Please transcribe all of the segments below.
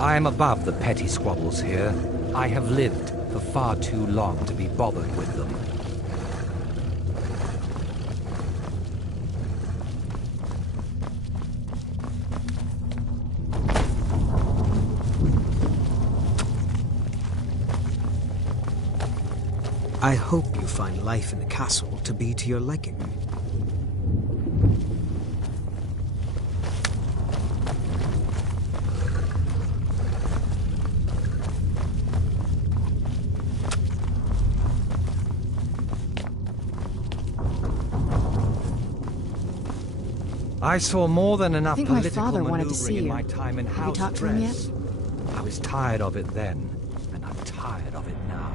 I am above the petty squabbles here. I have lived for far too long to be bothered with them. I hope you find life in the castle to be to your liking. I saw more than enough I think my political father wanted to see maneuvering in you. my time in Have you House talked to him Dress. I was tired of it then, and I'm tired of it now.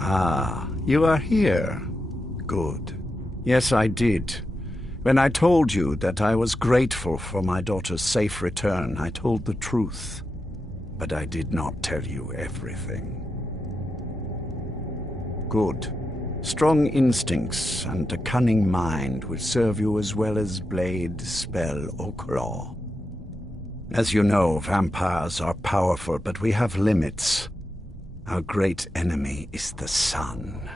Ah, you are here. Good. Yes, I did. When I told you that I was grateful for my daughter's safe return, I told the truth. But I did not tell you everything. Good. Strong instincts and a cunning mind will serve you as well as blade, spell, or claw. As you know, vampires are powerful, but we have limits. Our great enemy is the sun.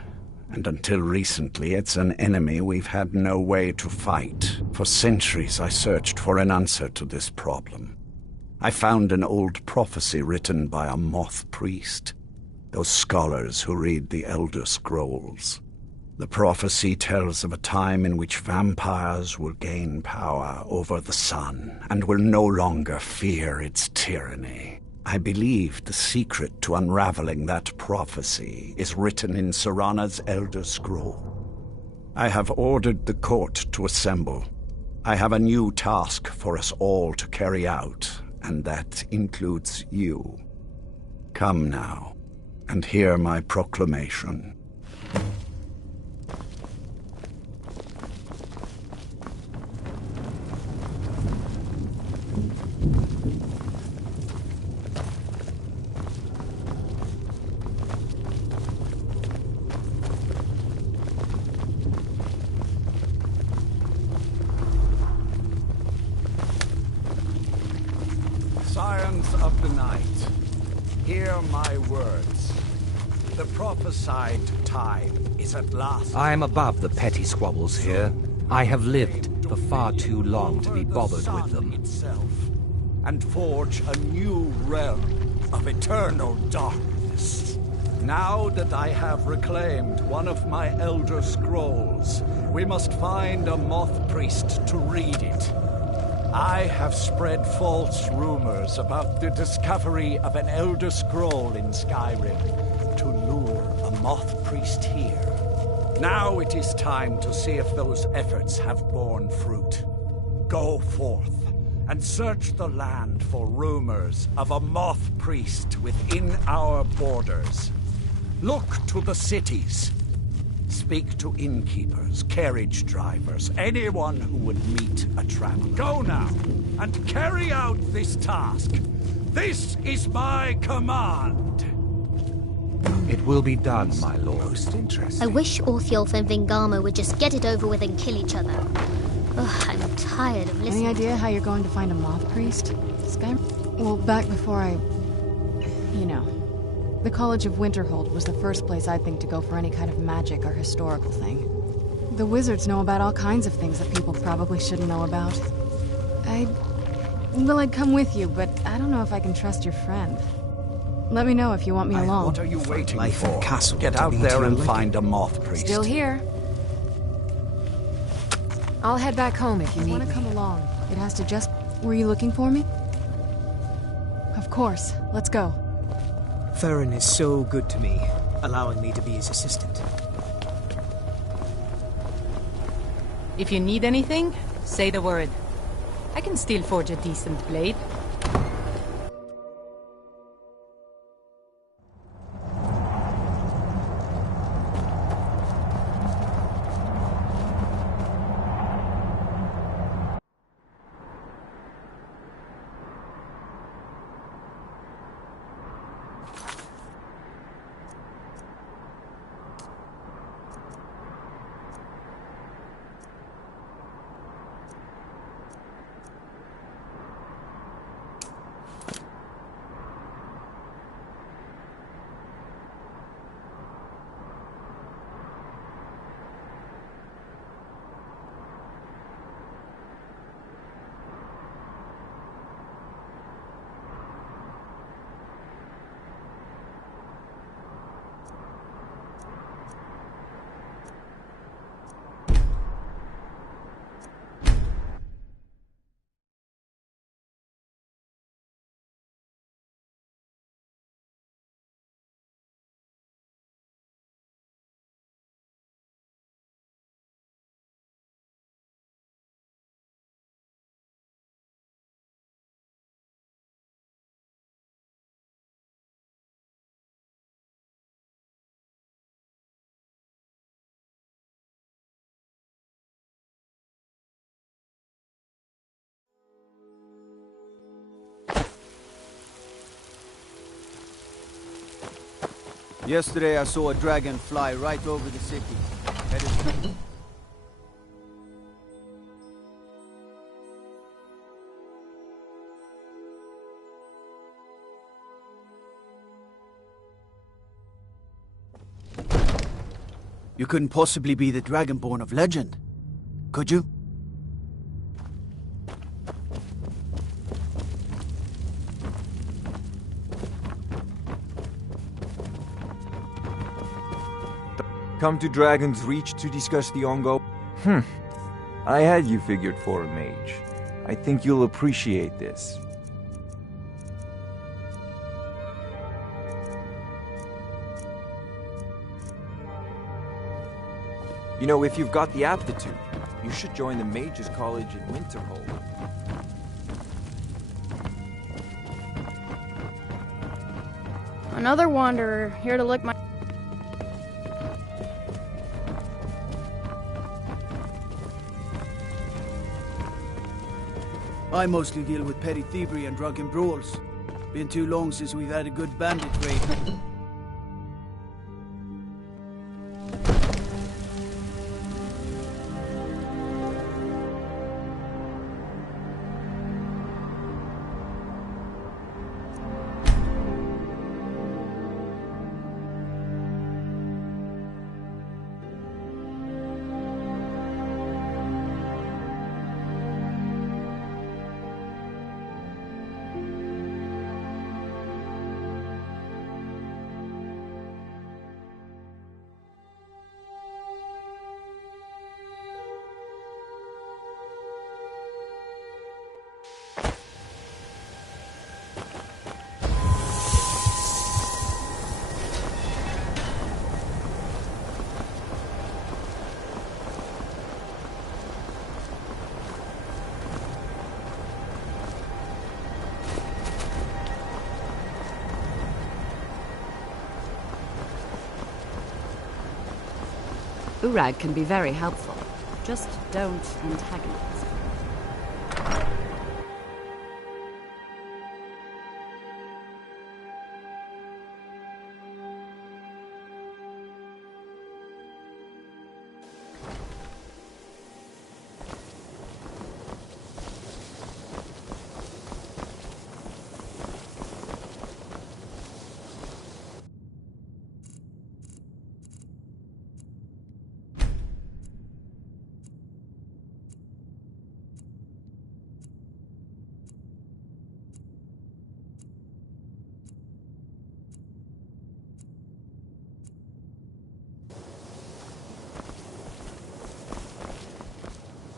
And until recently, it's an enemy we've had no way to fight. For centuries, I searched for an answer to this problem. I found an old prophecy written by a moth priest. Those scholars who read the Elder Scrolls. The prophecy tells of a time in which vampires will gain power over the sun and will no longer fear its tyranny. I believe the secret to unraveling that prophecy is written in Serana's Elder Scroll. I have ordered the court to assemble. I have a new task for us all to carry out, and that includes you. Come now, and hear my proclamation. Scions of the night, hear my words. The prophesied time is at last. I am above the petty squabbles here. I have lived for far too long to be bothered with them. Itself, and forge a new realm of eternal darkness. Now that I have reclaimed one of my Elder Scrolls, we must find a moth priest to read it. I have spread false rumors about the discovery of an Elder Scroll in Skyrim to lure a moth priest here. Now it is time to see if those efforts have borne fruit. Go forth and search the land for rumors of a moth priest within our borders. Look to the cities. Speak to innkeepers, carriage drivers, anyone who would meet a traveler. Go now, and carry out this task. This is my command. It will be done, my lord. Most interesting. I wish Orthiolf and Vingama would just get it over with and kill each other. Ugh, I'm tired of listening. Any idea how you're going to find a moth priest? Well, back before you know. The College of Winterhold was the first place I'd think to go for any kind of magic or historical thing. The wizards know about all kinds of things that people probably shouldn't know about. I'd come with you, but I don't know if I can trust your friend. Let me know if you want me along. What are you waiting Life in for? the castle Get to out be to there your and liking. find a moth priest. Still here. I'll head back home if you need Want me. to come along? It has to just... Were you looking for me? Of course. Let's go. Theron is so good to me, allowing me to be his assistant. If you need anything, say the word. I can still forge a decent blade. Yesterday I saw a dragon fly right over the city. Headed... You couldn't possibly be the Dragonborn of legend, could you? Come to Dragon's Reach to discuss the ongoing... I had you figured for a mage. I think you'll appreciate this. You know, if you've got the aptitude, you should join the Mages College at Winterhold. Another wanderer, here to lick my... I mostly deal with petty thievery and drunken brawls. Been too long since we've had a good bandit raid. Urag can be very helpful. Just don't antagonize.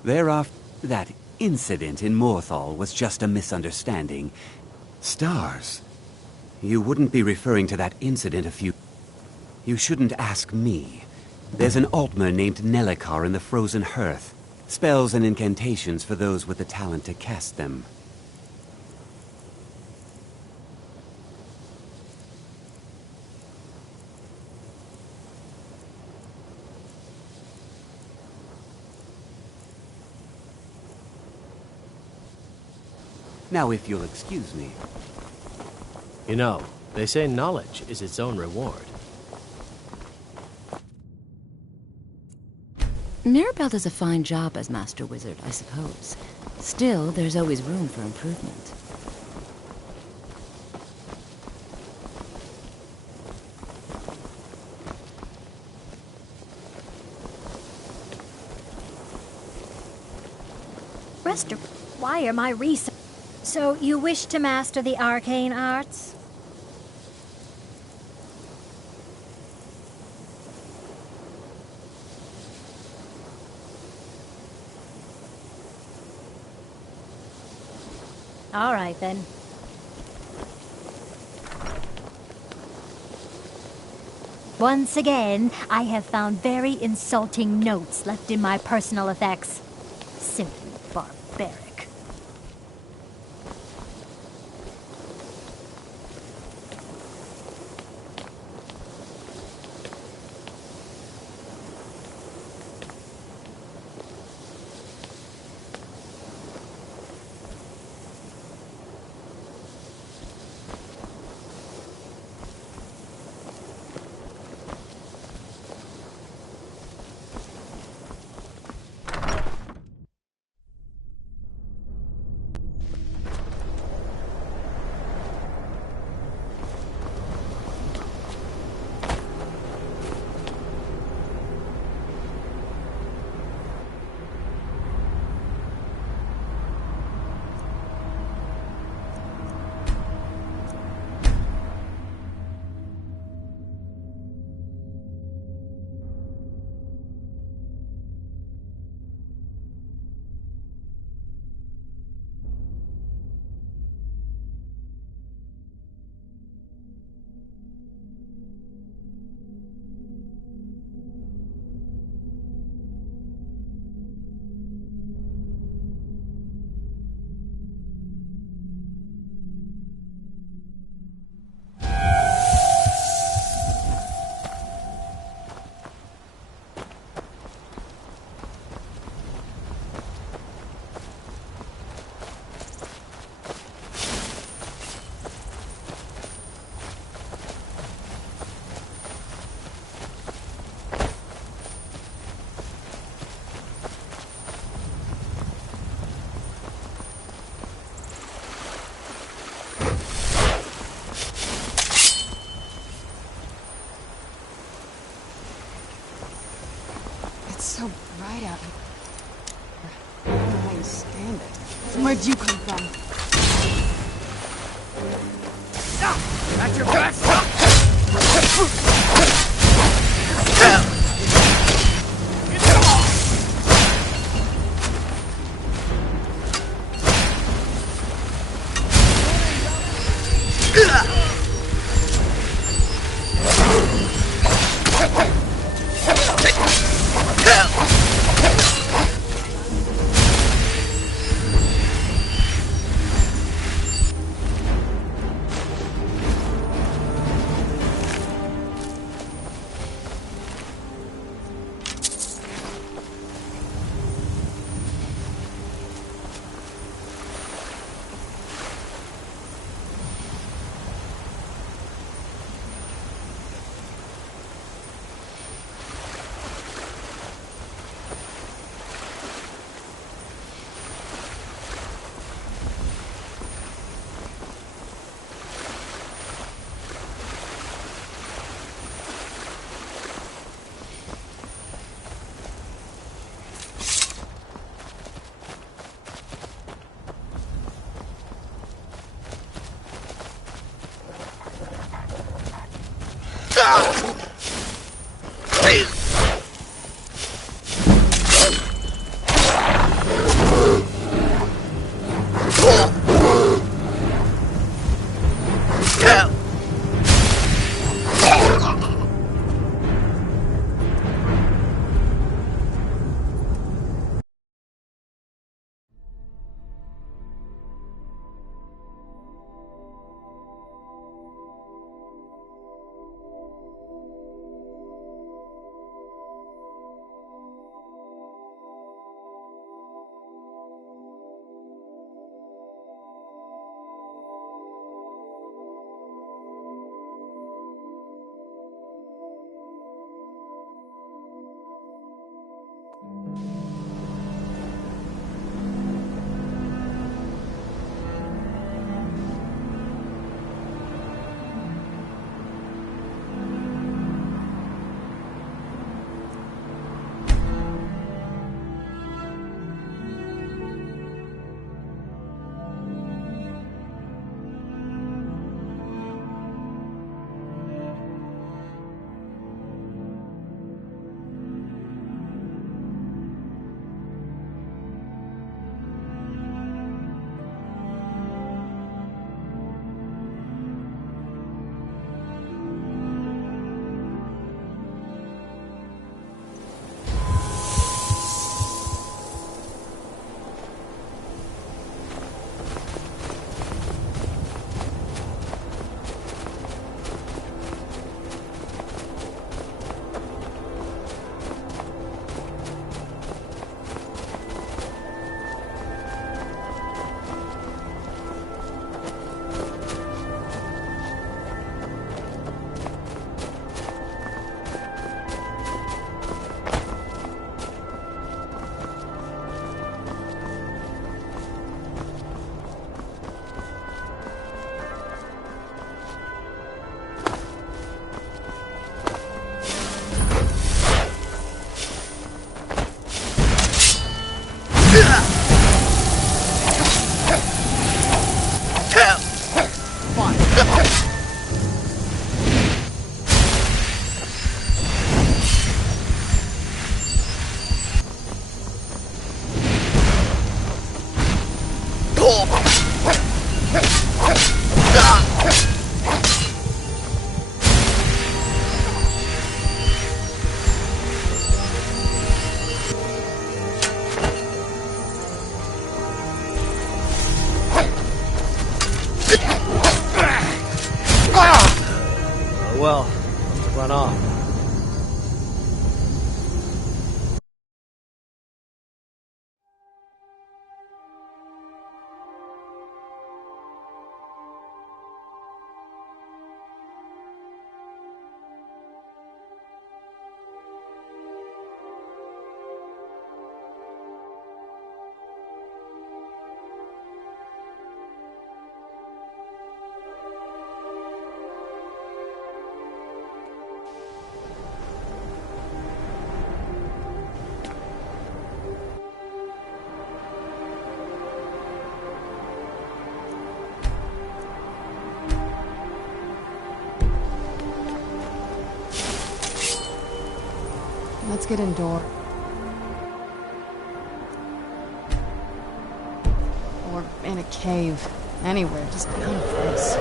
Thereafter, that incident in Morthal was just a misunderstanding. Stars? You wouldn't be referring to that incident a few... You shouldn't ask me. There's an Altmer named Nelikar in the Frozen Hearth. Spells and incantations for those with the talent to cast them. Now, if you'll excuse me. You know, they say knowledge is its own reward. Mirabelle does a fine job as Master Wizard, I suppose. Still, there's always room for improvement. Require my research. So, you wish to master the arcane arts? All right, then. Once again, I have found very insulting notes left in my personal effects. Simply barbaric. It's so bright out here. I don't know how you stand it. Where'd you come from? At your back! get indoors. Or in a cave. Anywhere, just out of this.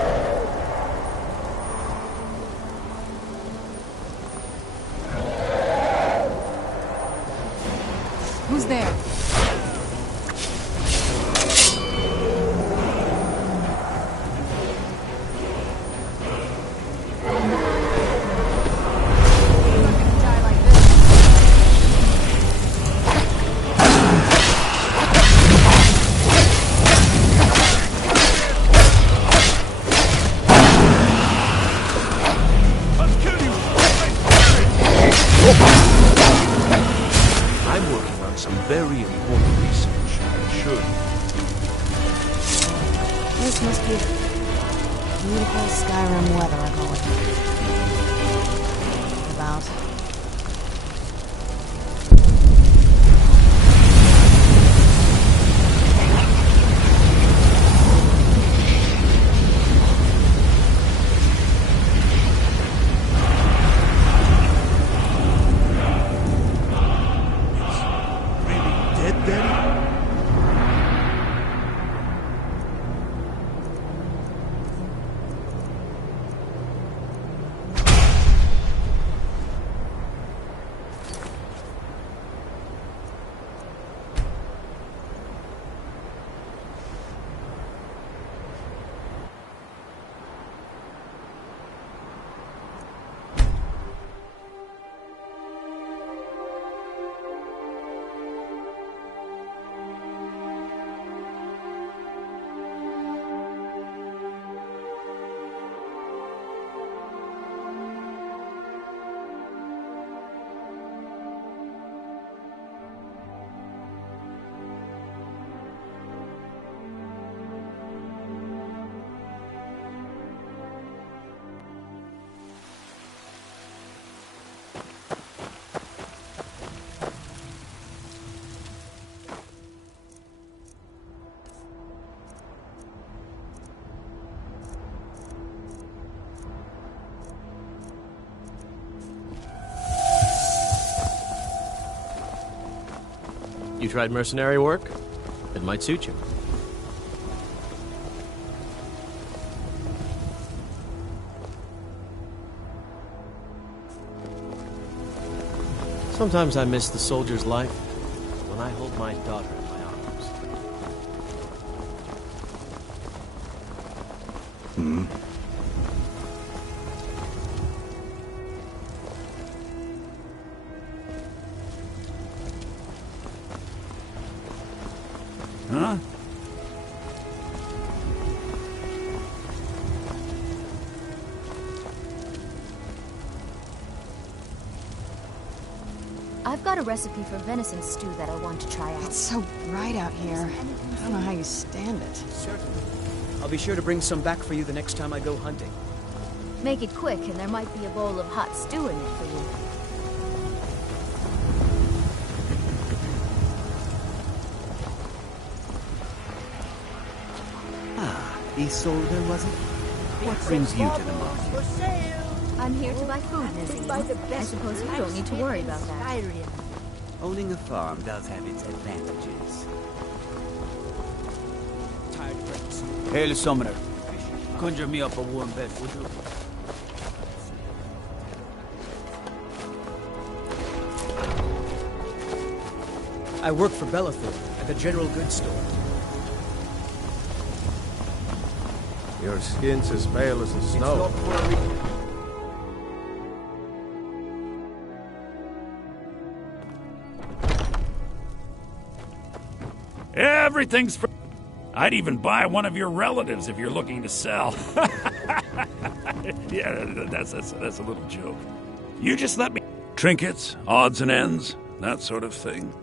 Who's there? Very important research, I'm sure. This must be beautiful Skyrim weather, I call it. About. You tried mercenary work? It might suit you. Sometimes I miss the soldier's life when I hold my daughter in my arms. Hmm? Huh? I've got a recipe for venison stew that I want to try out. It's so bright out here. I don't know how you stand it. Certainly. I'll be sure to bring some back for you the next time I go hunting. Make it quick, and there might be a bowl of hot stew in it for you. Isolde, was it? What brings you to the market? I'm here to buy food, Nazim. I suppose you don't need to worry about that. Owning a farm does have its advantages. Tired friends. Hail Summoner. Conjure me up a warm bed, would you? I work for Bellathor at the general goods store. Your skin's as pale as the snow. Everything's for... I'd even buy one of your relatives if you're looking to sell. Yeah, that's a little joke. You just let me... Trinkets, odds and ends, that sort of thing.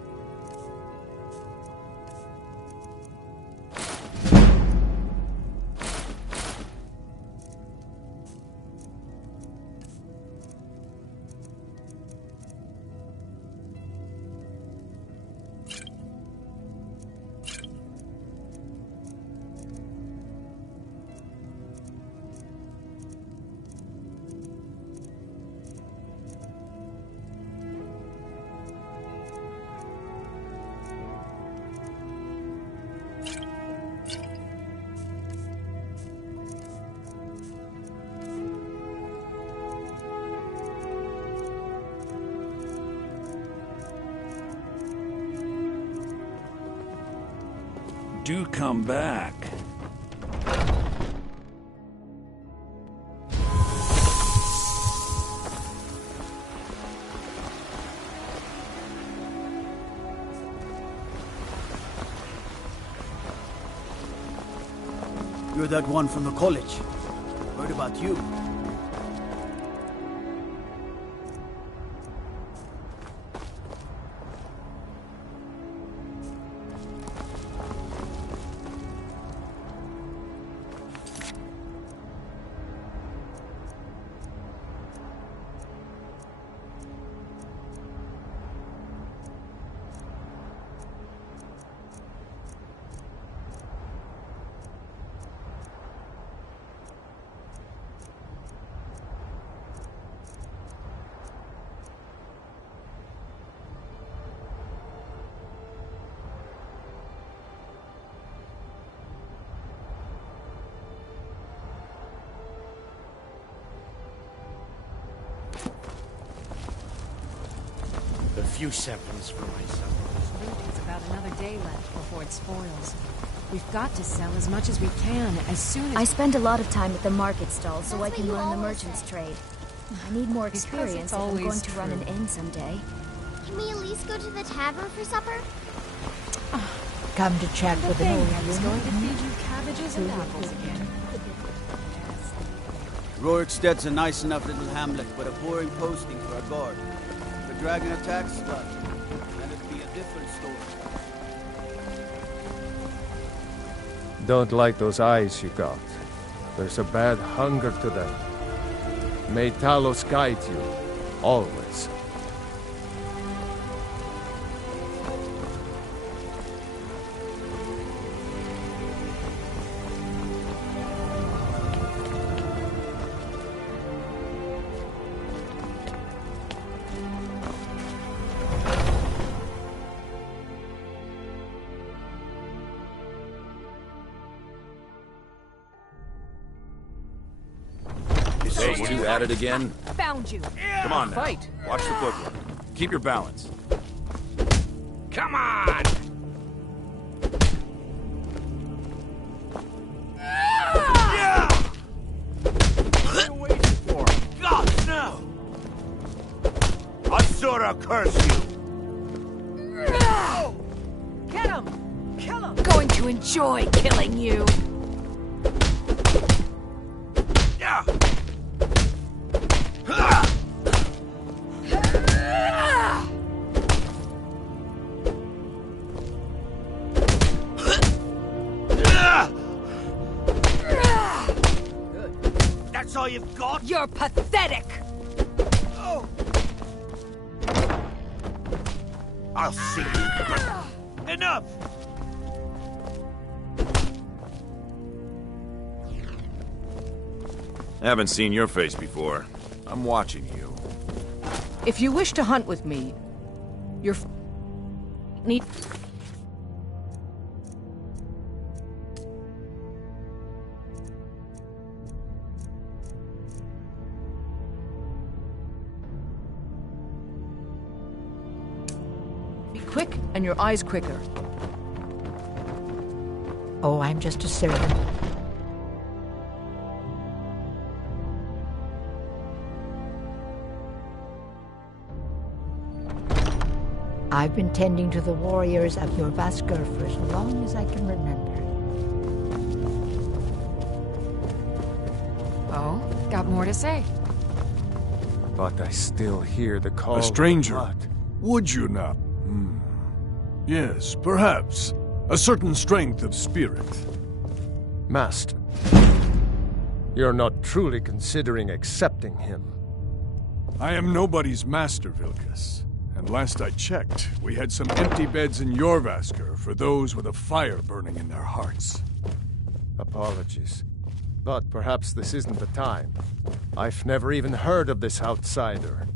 do come back. You're that one from the college. Heard about you. A few seconds for myself. It's about another day left before it spoils. We've got to sell as much as we can, as soon as... I spend a lot of time at the market stall so I can learn the merchant's trade. I need more experience if I'm going to run an inn someday. Can we at least go to the tavern for supper? Come to chat with an old I was going to feed you cabbages and apples again. Roriksted's a nice enough little hamlet, but a boring posting for a guard. If a dragon attacks, well, then it'd be a different story. Don't like those eyes you got. There's a bad hunger to them. May Talos guide you, always. Hey, you at it again? Found you. Come on now. Fight. Watch the footwork. Keep your balance. Come on! What are you waiting for? God, no! Asura curse you! Get him! Kill him! Going to enjoy killing you. That's all you've got? You're pathetic! I'll see you. Enough! Haven't seen your face before. I'm watching you. If you wish to hunt with me, you're need. Be quick and your eyes quicker. Oh, I'm just a servant. I've been tending to the warriors of your Vasker for as long as I can remember. Oh, got more to say. But I still hear the call. A stranger? Of blood. Would you not? Yes, perhaps. A certain strength of spirit. Master, you're not truly considering accepting him. I am nobody's master, Vilkas. And last I checked, we had some empty beds in your Vasker for those with a fire burning in their hearts. Apologies. But perhaps this isn't the time. I've never even heard of this outsider.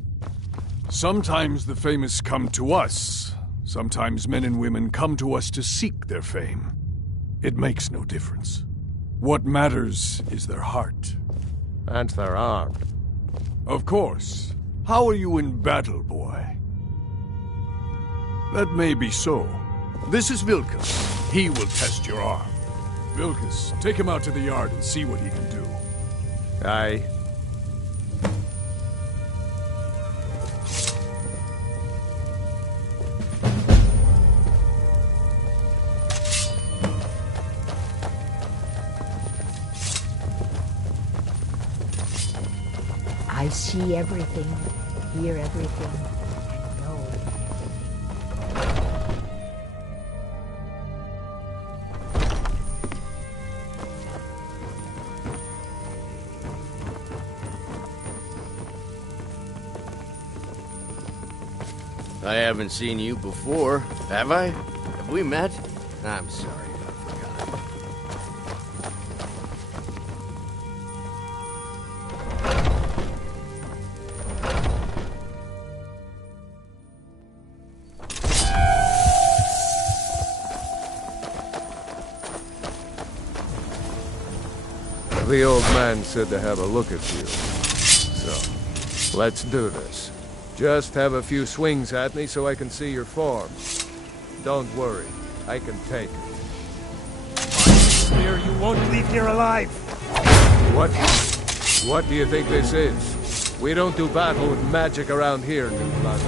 Sometimes the famous come to us. Sometimes men and women come to us to seek their fame. It makes no difference. What matters is their heart. And their arm. Of course. How are you in battle, boy? That may be so, This is Vilkas. He will test your arm. Vilkas, take him out to the yard and see what he can do. Aye. I see everything, hear everything, and know everything. I haven't seen you before, have I? Have we met? I'm sorry, I forgot. The old man said to have a look at you. So, let's do this. Just have a few swings at me so I can see your form. Don't worry, I can take it. Clear, you won't leave here alive! What do you think this is? We don't do battle with magic around here, new blood.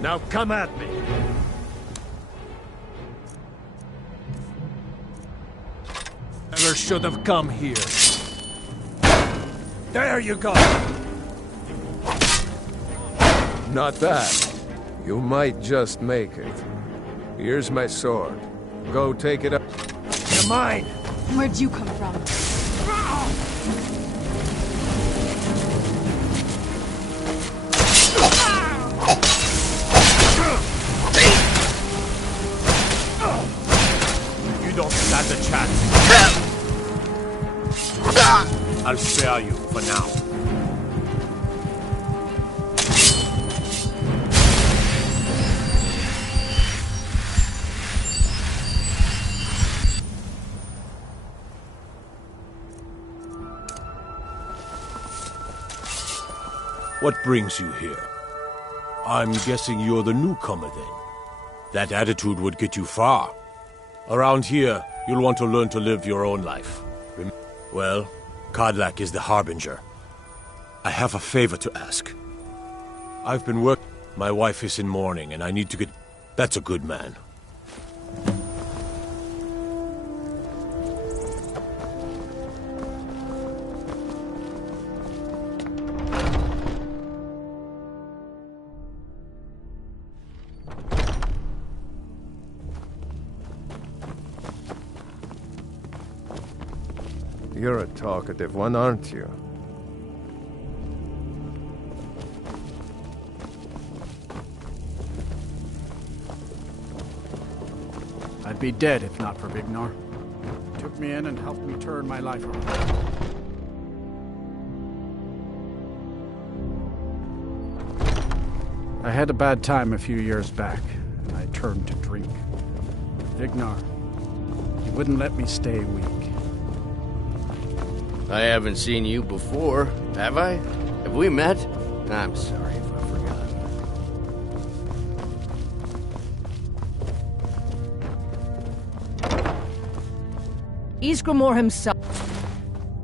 Now come at me! Never should have come here. There you go! Not that. You might just make it. Here's my sword. Go take it up. You're mine! Where'd you come from? You don't stand a chance. I'll spare you for now. What brings you here? I'm guessing you're the newcomer then. That attitude would get you far. Around here, you'll want to learn to live your own life. Well, Kodlak is the Harbinger. I have a favor to ask. I've been working. My wife is in mourning, and I need to get... That's a good man. You're a talkative one, aren't you? I'd be dead if not for Vignar. He took me in and helped me turn my life around. I had a bad time a few years back, and I turned to drink. Vignar, he wouldn't let me stay weak. I haven't seen you before, have I? Have we met? I'm sorry if I forgot. Ysgramor himself.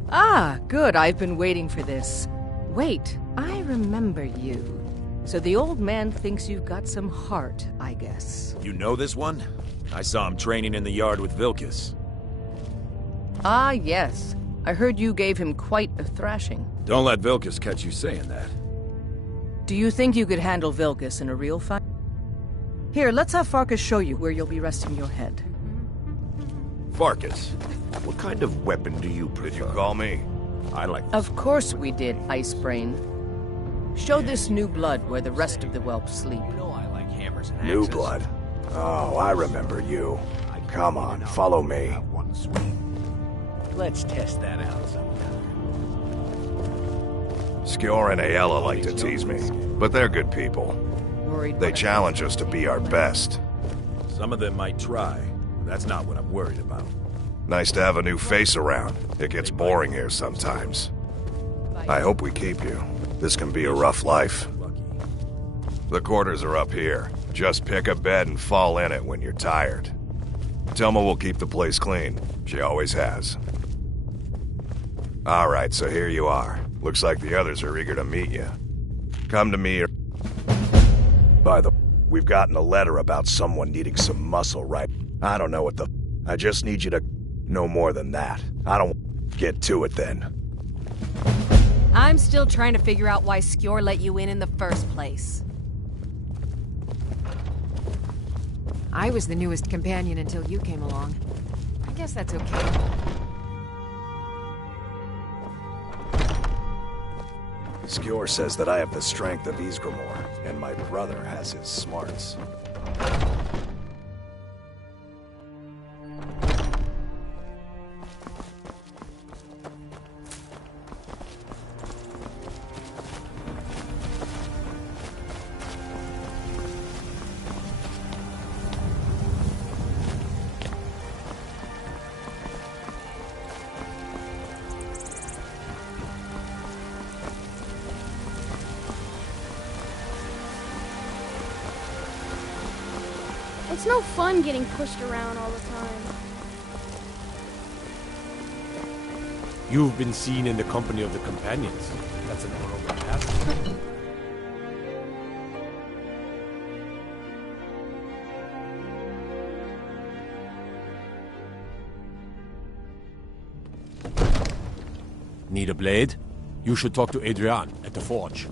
Ah, good. I've been waiting for this. Wait, I remember you. So the old man thinks you've got some heart, I guess. You know this one? I saw him training in the yard with Vilkas. Ah, yes. I heard you gave him quite a thrashing. Don't let Vilkas catch you saying that. Do you think you could handle Vilkas in a real fight? Here, let's have Farkas show you where you'll be resting your head. Farkas, what kind of weapon do you prefer? Did you call me? I like... Of course we did, Icebrain. Show this new blood where the rest of the whelps sleep. You know I like hammers and axes. New blood? Oh, I remember you. Come on, follow me. Let's test that out sometime. Skjor and Aella like to tease me, but they're good people. They challenge us to be our best. Some of them might try. That's not what I'm worried about. Nice to have a new face around. It gets boring here sometimes. I hope we keep you. This can be a rough life. The quarters are up here, Just pick a bed and fall in it when you're tired. Tilma will keep the place clean. She always has. Alright, so here you are. Looks like the others are eager to meet you. Come to me or... By the... We've gotten a letter about someone needing some muscle, right? I don't know what the... I just need you to... No more than that. I don't... Get to it then. I'm still trying to figure out why Skjor let you in the first place. I was the newest companion until you came along. I guess that's okay. Skjor says that I have the strength of Ysgramor, and my brother has his smarts. It's no fun getting pushed around all the time. You've been seen in the company of the companions. That's an honorable task. Need a blade? You should talk to Adrian at the forge.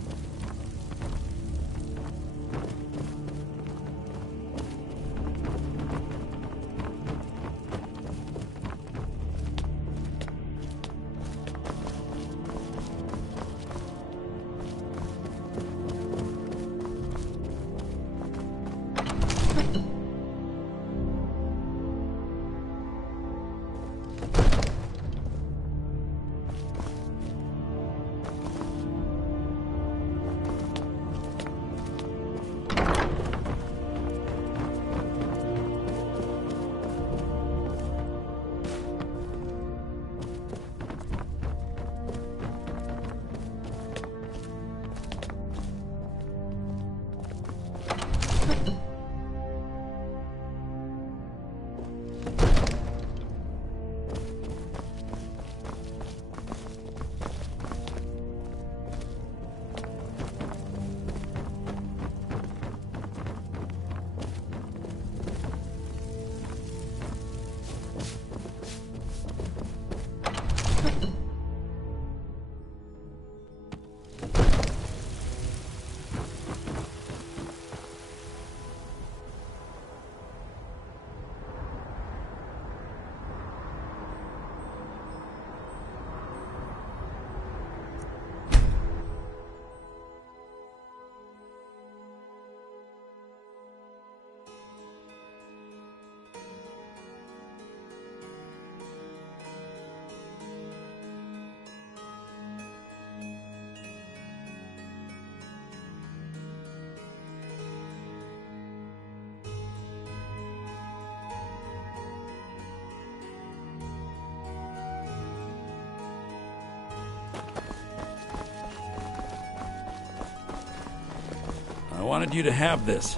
I wanted you to have this.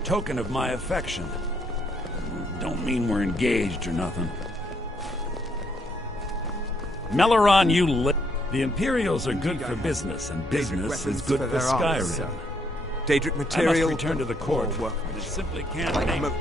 A token of my affection. Don't mean we're engaged or nothing. Meleron, you The Imperials are good for business, and business is good for Skyrim. Daedric material. I must return to the court. It simply can't make...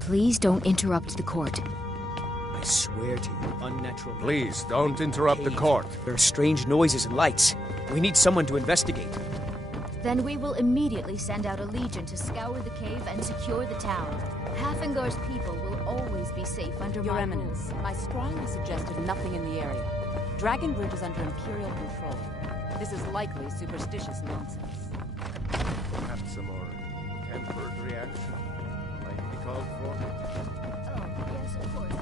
Please don't interrupt the court. I swear to you, unnatural... Please, don't interrupt the court. There are strange noises and lights. We need someone to investigate. Then we will immediately send out a legion to scour the cave and secure the town. Hafengar's people will always be safe under Your my Eminence, rule. I strongly suggested nothing in the area. Dragonbridge is under Imperial control. This is likely superstitious nonsense. Perhaps some more tempered reaction might be called for? Oh, yes, of course.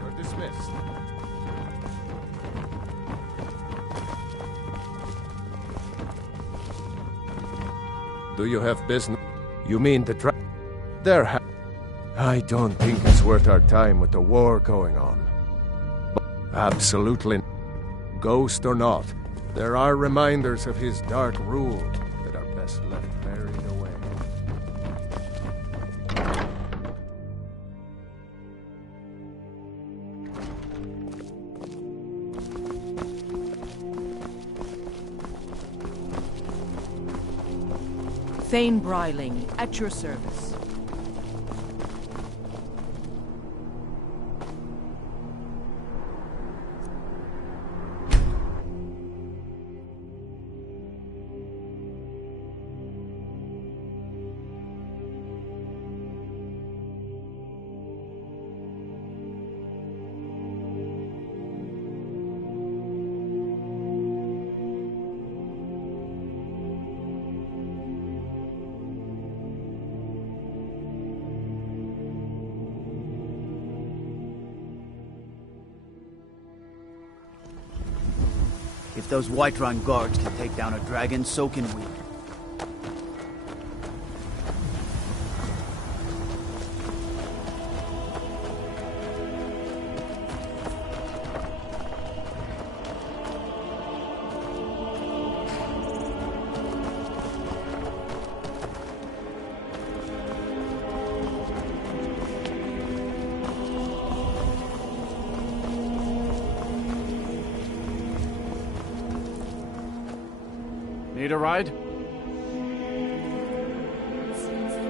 You're dismissed. Do you have business? You mean the There I don't think it's worth our time with the war going on. Absolutely. Ghost or not, there are reminders of his dark rule that are best left buried away. Thane Bryling, at your service. If those Whiterun guards can take down a dragon, so can we. Need a ride?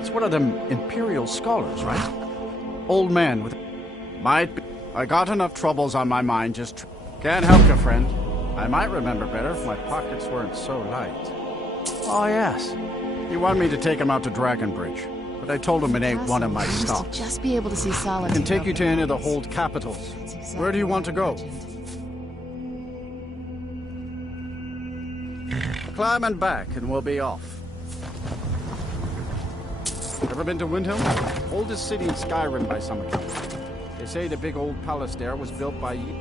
It's one of them Imperial scholars, right? Old man with... Might be. I got enough troubles on my mind, just... Can't help you, friend. I might remember better if my pockets weren't so light. Oh, yes. He wanted me to take him out to Dragonbridge, but I told him it ain't one of my stops. Just be able to see solid. I can take you to any of the hold capitals. Where do you want to go? Climb and back, and we'll be off. Ever been to Windhelm? Oldest city in Skyrim by some account. They say the big old palace there was built by you.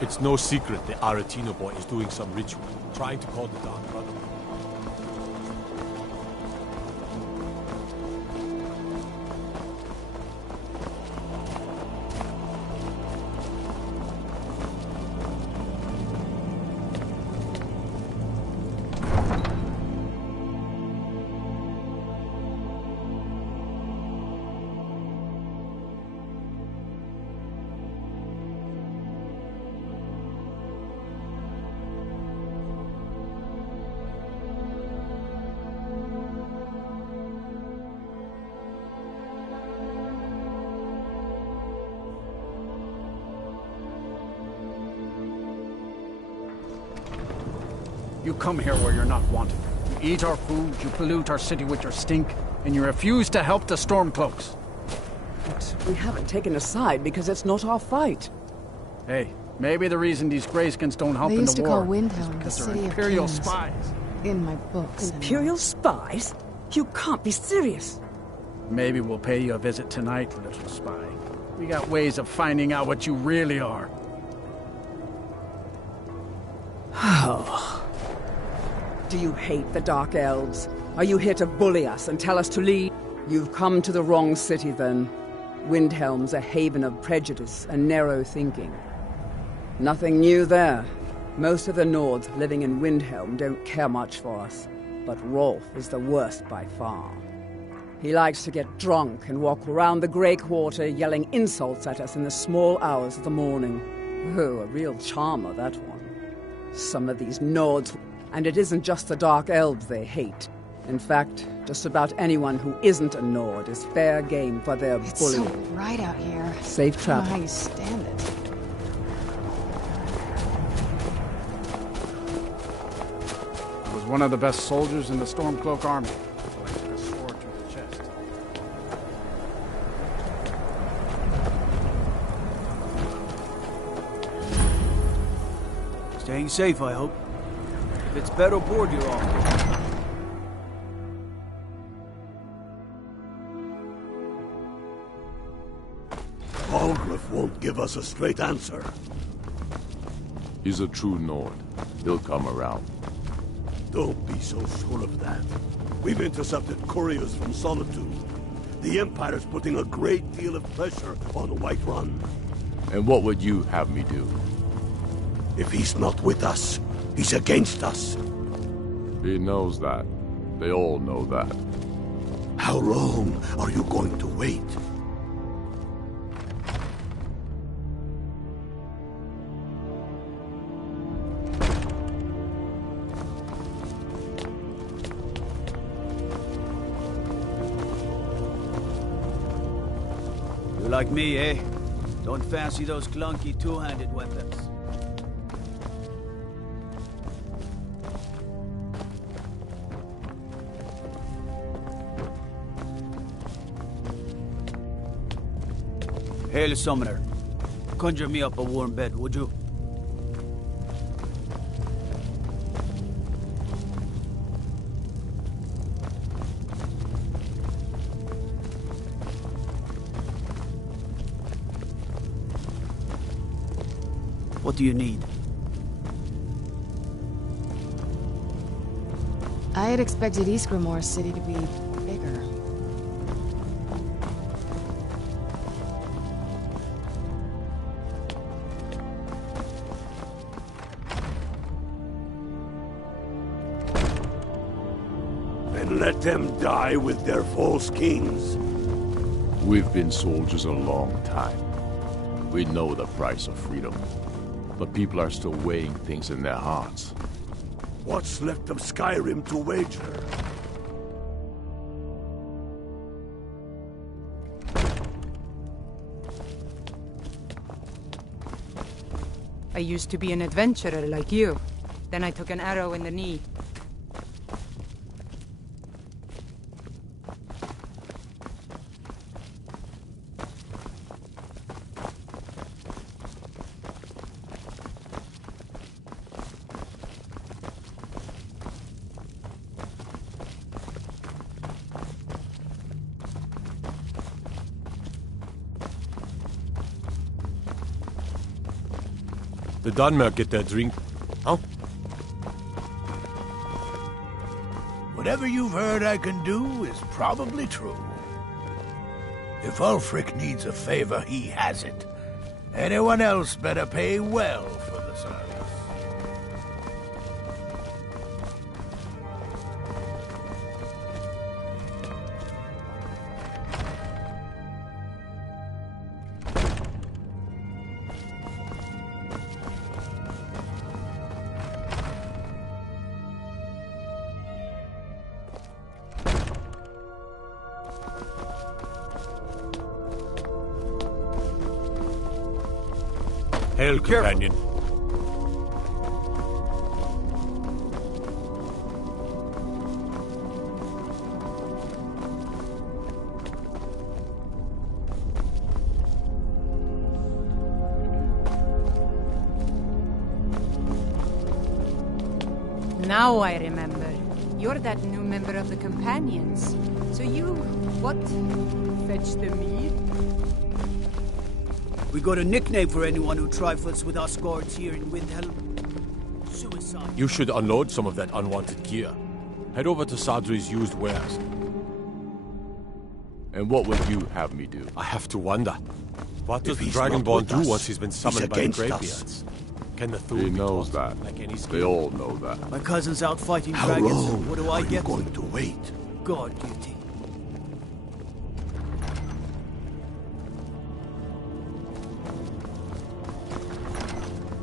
It's no secret the Aretino boy is doing some ritual, trying to call the Dark Brotherhood. You come here where you're not wanted. You eat our food, you pollute our city with your stink, and you refuse to help the Stormcloaks. But we haven't taken a side because it's not our fight. Hey, maybe the reason these Greyskins don't help They in used the to war call Windhelm is the because city they're of Imperial kings. spies. In my books. Imperial spies? You can't be serious. Maybe we'll pay you a visit tonight, little spy. We got ways of finding out what you really are. Oh. Do you hate the Dark Elves? Are you here to bully us and tell us to leave? You've come to the wrong city, then. Windhelm's a haven of prejudice and narrow thinking. Nothing new there. Most of the Nords living in Windhelm don't care much for us, but Rolf is the worst by far. He likes to get drunk and walk around the Grey Quarter yelling insults at us in the small hours of the morning. Oh, a real charmer, that one. Some of these Nords, and it isn't just the Dark Elves they hate. In fact, just about anyone who isn't a Nord is fair game for their bullying. It's so bright out here. Safe I travel. don't know how you stand it. I was one of the best soldiers in the Stormcloak army. So I took a sword to the chest. Staying safe, I hope. If it's bed or board you're off. Aldrich won't give us a straight answer. He's a true Nord. He'll come around. Don't be so sure of that. We've intercepted couriers from Solitude. The Empire's putting a great deal of pressure on Whiterun. And what would you have me do? If he's not with us, he's against us. He knows that. They all know that. How long are you going to wait? You're like me, eh? Don't fancy those clunky two-handed weapons. Hail, Summoner. Conjure me up a warm bed, would you? What do you need? I had expected Ysgramor's city to be bigger. And let them die with their false kings. We've been soldiers a long time. We know the price of freedom. But people are still weighing things in their hearts. What's left of Skyrim to wager? I used to be an adventurer like you. Then I took an arrow in the knee. The Dunmer get their drink. Huh? Whatever you've heard I can do is probably true. If Ulfric needs a favor, he has it. Anyone else better pay well for the service. Hail, companion. Now I remember. You're that new member of the Companions. So you, what? Fetch the meat? We got a nickname for anyone who trifles with us guards here in Windhelm. Suicide. You should unload some of that unwanted gear. Head over to Sadri's used wares. And what would you have me do? I have to wonder. What does the Dragonborn do once he's been summoned by the Greybeards? Can the Thule He be knows taught that. like any skill? They all know that. My cousin's out fighting How dragons. long What do I are you get? going to wait? Guard duty.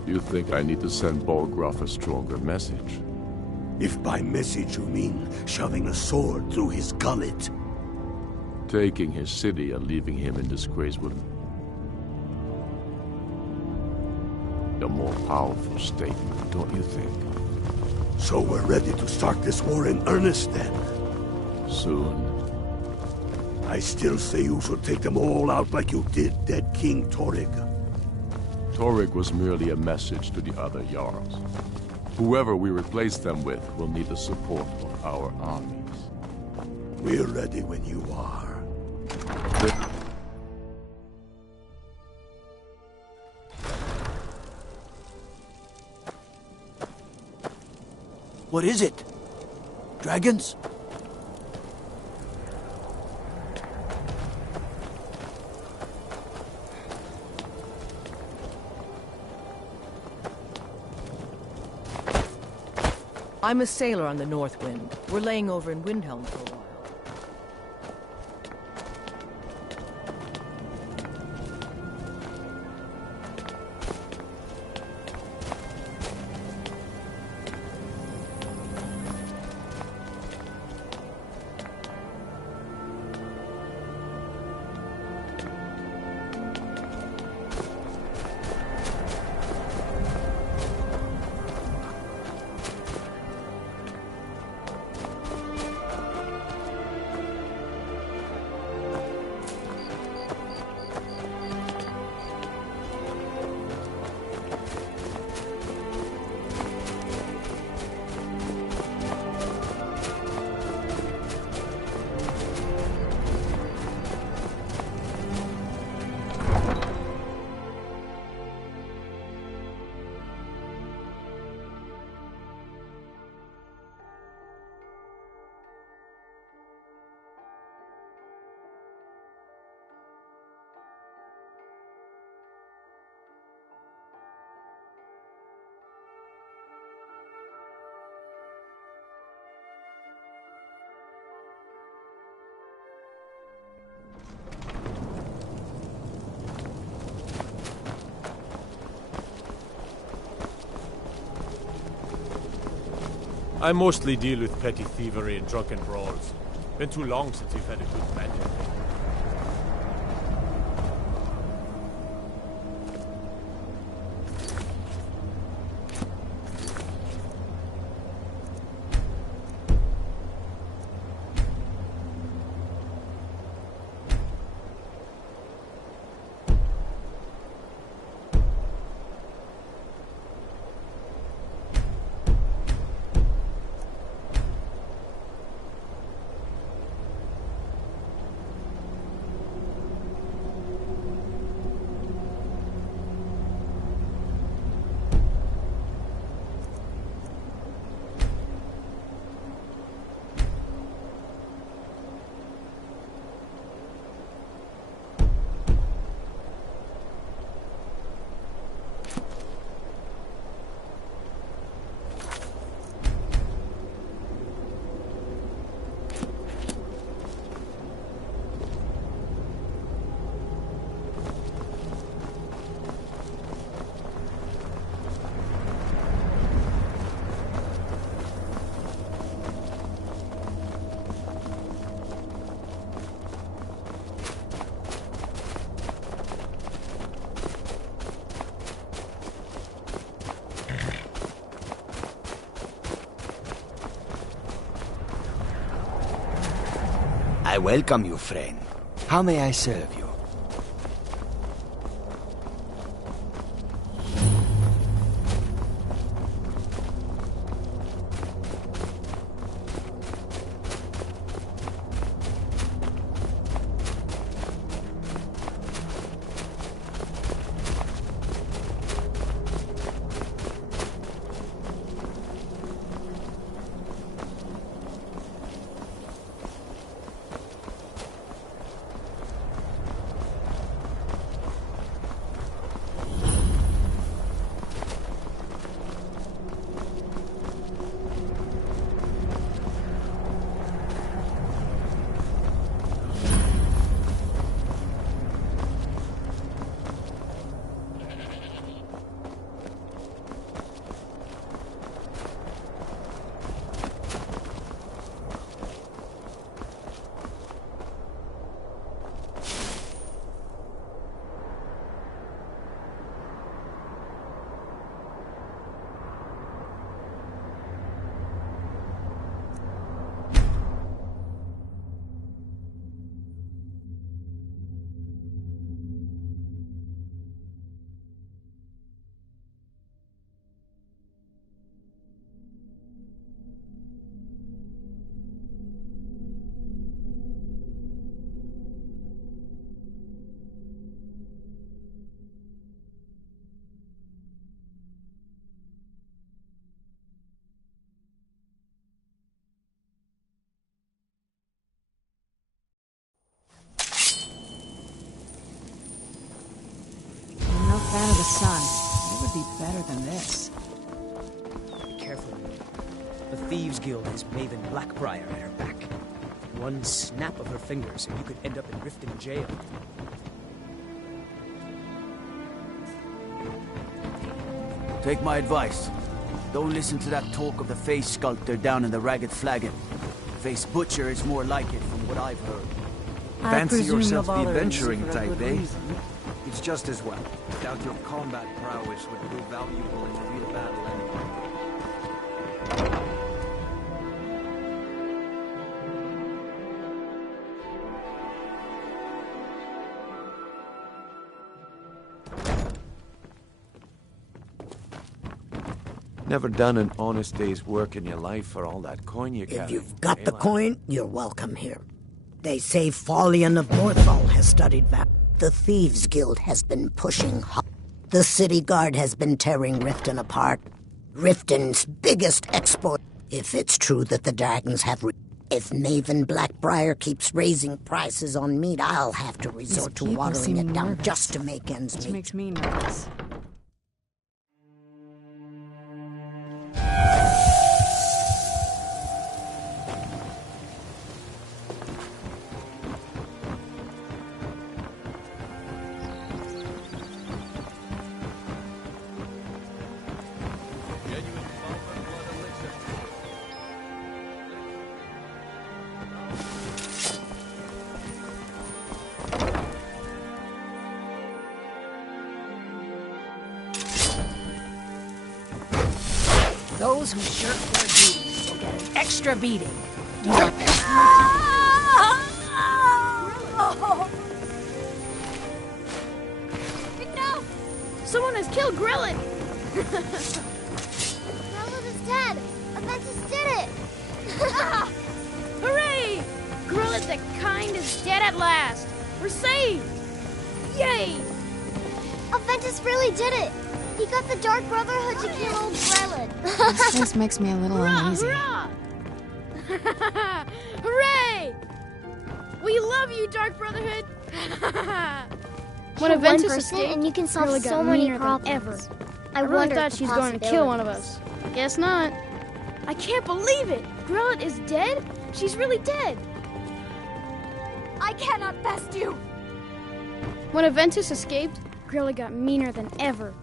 You think I need to send Bolgraf a stronger message? If by message you mean shoving a sword through his gullet. Taking his city and leaving him in disgrace would... a more powerful statement, don't you think? So we're ready to start this war in earnest then? Soon. I still say you should take them all out like you did dead King Torrig. Torrig was merely a message to the other Jarls. Whoever we replace them with will need the support of our armies. We're ready when you are. What is it? Dragons? I'm a sailor on the North Wind. We're laying over in Windhelm for a while. I mostly deal with petty thievery and drunken brawls. Been too long since we've had a good bandit. I welcome you, friend. How may I serve you? better than this. Be careful. The Thieves Guild has Maven Blackbriar at her back. One snap of her fingers and you could end up in Riften jail. Take my advice. Don't listen to that talk of the face sculptor down in the Ragged Flagon. Face Butcher is more like it from what I've heard. Fancy yourself the Lavalin is adventuring for a type, good eh? reason. It's just as well. Doubt your combat prowess would prove valuable in a real battle anyway. Never done an honest day's work in your life for all that coin you got. If you've got the coin, you're welcome here. They say Faulion of Northfall has studied that. The Thieves Guild has been pushing hard. The city guard has been tearing Riften apart. Riften's biggest export. If it's true that the dragons have... If Maven Blackbriar keeps raising prices on meat, I'll have to resort to watering it down just to make ends meet. Which makes me nervous. Those who shirk their duties will get an extra beating. No! Someone has killed Grillet! Grillet is dead! Aventus did it! Hooray! Grillet the Kind is dead at last! We're saved! Yay! Aventus really did it! He got the Dark Brotherhood to kill old Grillet! This makes me a little uneasy. Hurrah! Hooray! We love you, Dark Brotherhood! When Kill one Aventus person escaped, and you can solve Grillet so got many meaner than problems. ever. I really wonder thought at the she's going to kill one of us. possibilities. Guess not. I can't believe it! Grillet is dead? She's really dead! I cannot best you! When Aventus escaped, Grillet got meaner than ever.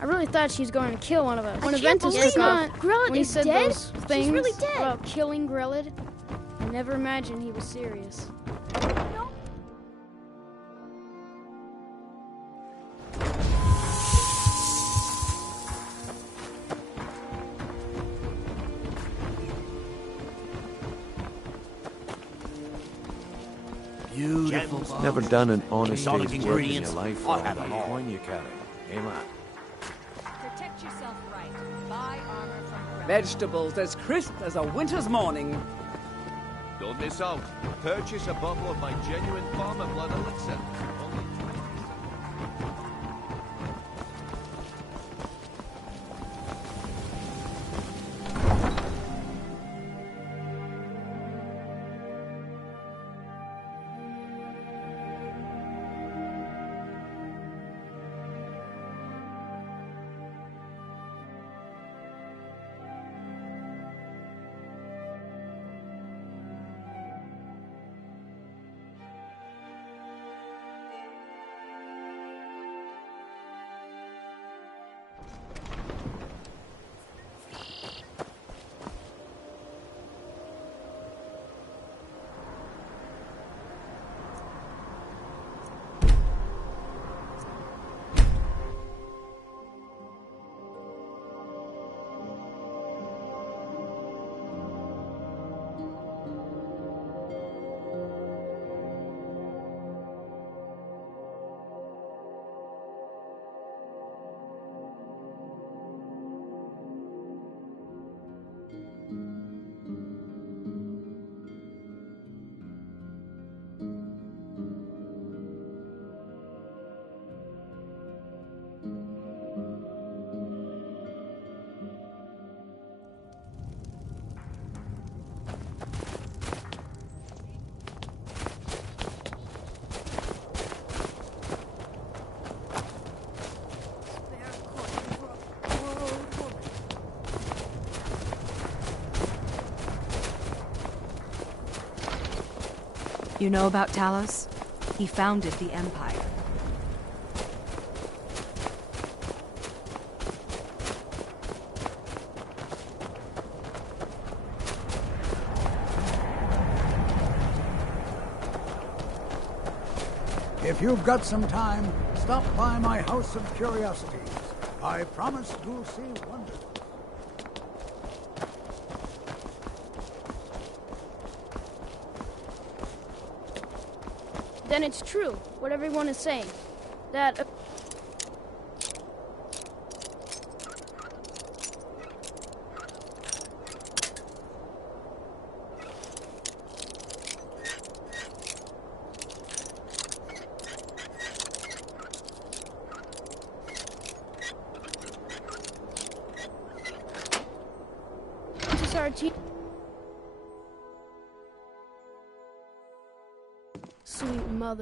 I really thought she was going to kill one of us. When can't Aventus believe not. Grillet When he is said dead? those She's things really dead. about killing Grillet, I never imagined he was serious. Beautiful. Never done an honest Exotic day's work in your ingredients. life for I'll all have that them all. coin you carry. Hey, man. Protect yourself right. Buy armor from the Vegetables as crisp as a winter's morning. Don't miss out. Purchase a bottle of my genuine farmer blood elixir. Only 20%. You know about Talos? He founded the Empire. If you've got some time, stop by my House of Curiosities. I promise you'll see wonders. Then it's true, what everyone is saying. That...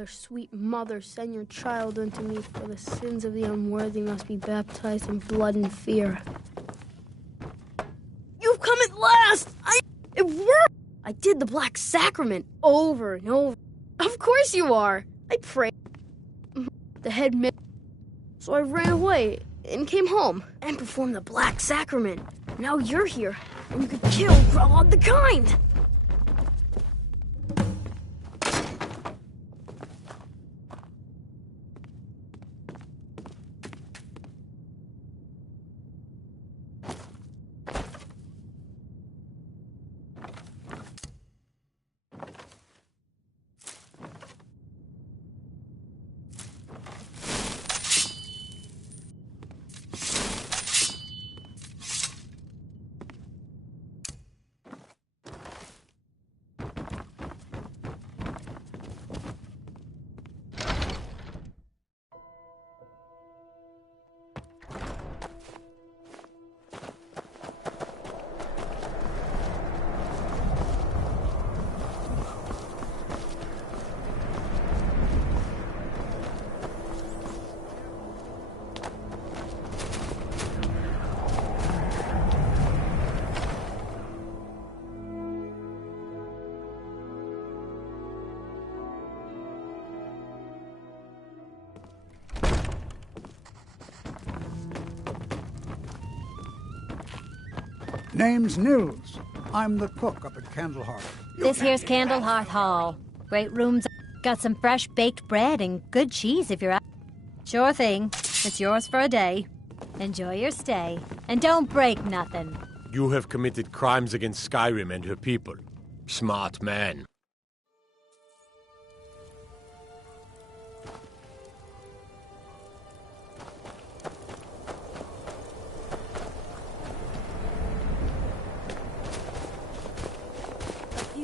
Sweet mother, send your child unto me, for the sins of the unworthy must be baptized in blood and fear. You've come at last! It worked! I did the Black Sacrament over and over. Of course you are! I prayed. The head so I ran away and came home and performed the Black Sacrament. Now you're here, and you could kill Grelod the Kind! Name's Nils. I'm the cook up at Candlehearth. This here's Candlehearth Hall. Great rooms, got some fresh baked bread and good cheese if you're out. Sure thing. It's yours for a day. Enjoy your stay. And don't break nothing. You have committed crimes against Skyrim and her people. Smart man.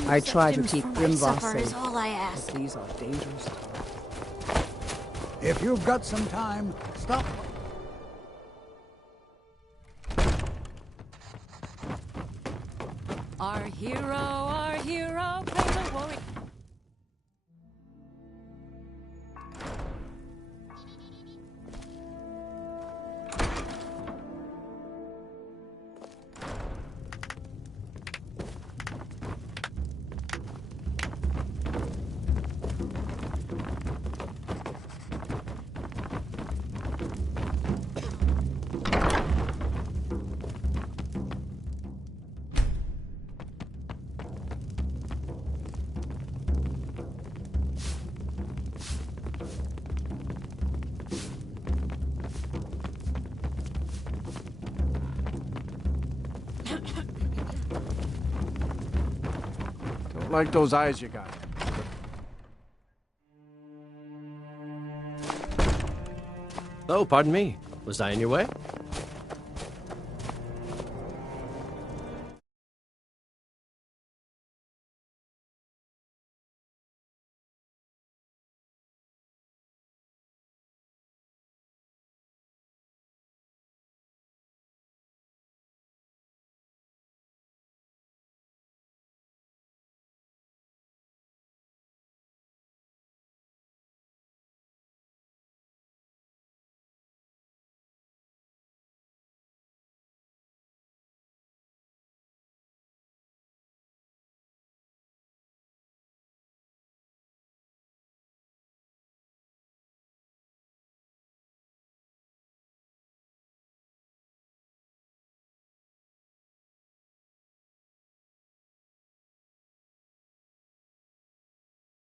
I try to keep Grimvar safe, all I ask. but these are dangerous times. If you've got some time, stop. Our hero, plays a warrior. Don't like those eyes you got. Oh, pardon me. Was I in your way?